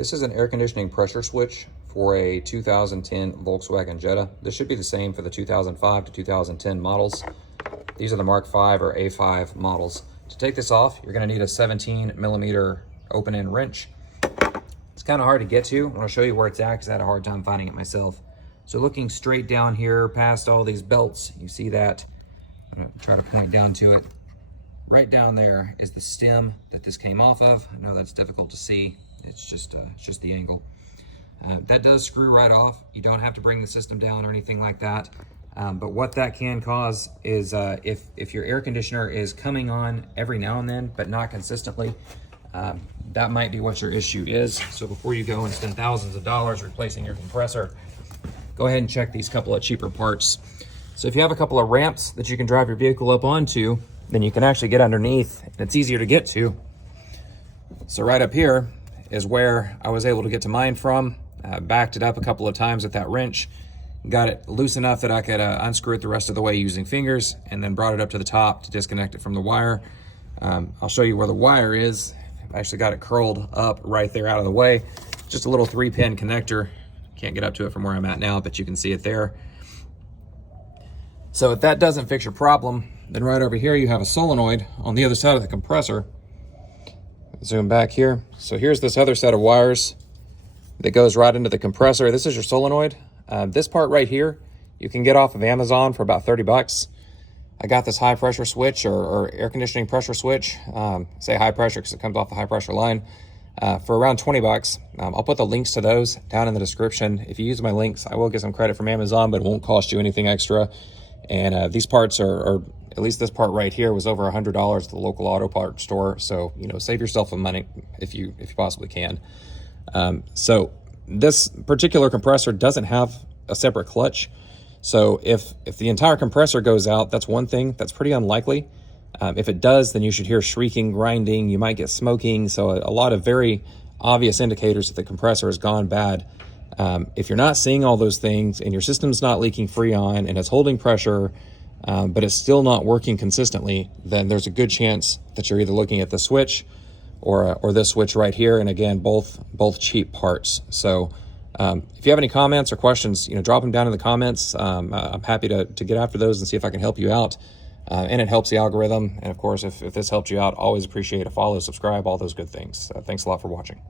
This is an air conditioning pressure switch for a 2010 Volkswagen Jetta. This should be the same for the 2005 to 2010 models. These are the Mark V or A5 models. To take this off, you're going to need a 17mm open-end wrench. It's kind of hard to get to. I want to show you where it's at because I had a hard time finding it myself. So looking straight down here past all these belts, you see that. I'm going to try to point down to it. Right down there is the stem that this came off of. I know that's difficult to see. It's just the angle. That does screw right off. You don't have to bring the system down or anything like that. But what that can cause is if your air conditioner is coming on every now and then, but not consistently, that might be what your issue is. So before you go and spend thousands of dollars replacing your compressor, go ahead and check these couple of cheaper parts. So if you have a couple of ramps that you can drive your vehicle up onto, then you can actually get underneath and it's easier to get to. So right up here is where I was able to get to mine from. Backed it up a couple of times with that wrench, got it loose enough that I could unscrew it the rest of the way using fingers, and then brought it up to the top to disconnect it from the wire. I'll show you where the wire is. I actually got it curled up right there out of the way. Just a little 3-pin connector. Can't get up to it from where I'm at now, but you can see it there. So if that doesn't fix your problem, then right over here you have a solenoid on the other side of the compressor. Zoom back here. So here's this other set of wires that goes right into the compressor. This is your solenoid. This part right here, you can get off of Amazon for about 30 bucks. I got this high pressure switch or air conditioning pressure switch, say high pressure because it comes off the high pressure line, for around 20 bucks. I'll put the links to those down in the description. If you use my links, I will get some credit from Amazon, but it won't cost you anything extra. And these parts are at least this part right here was over $100 at the local auto parts store. So, you know, save yourself some money if you possibly can. So this particular compressor doesn't have a separate clutch. So if the entire compressor goes out, that's one thing. That's pretty unlikely. If it does, then you should hear shrieking, grinding. You might get smoking. So a lot of very obvious indicators that the compressor has gone bad. If you're not seeing all those things and your system's not leaking freon and it's holding pressure, but it's still not working consistently, then there's a good chance that you're either looking at the switch or this switch right here. And again, both cheap parts. So if you have any comments or questions, you know, drop them down in the comments. I'm happy to get after those and see if I can help you out. And it helps the algorithm. And of course, if this helped you out, always appreciate a follow, subscribe, all those good things. Thanks a lot for watching.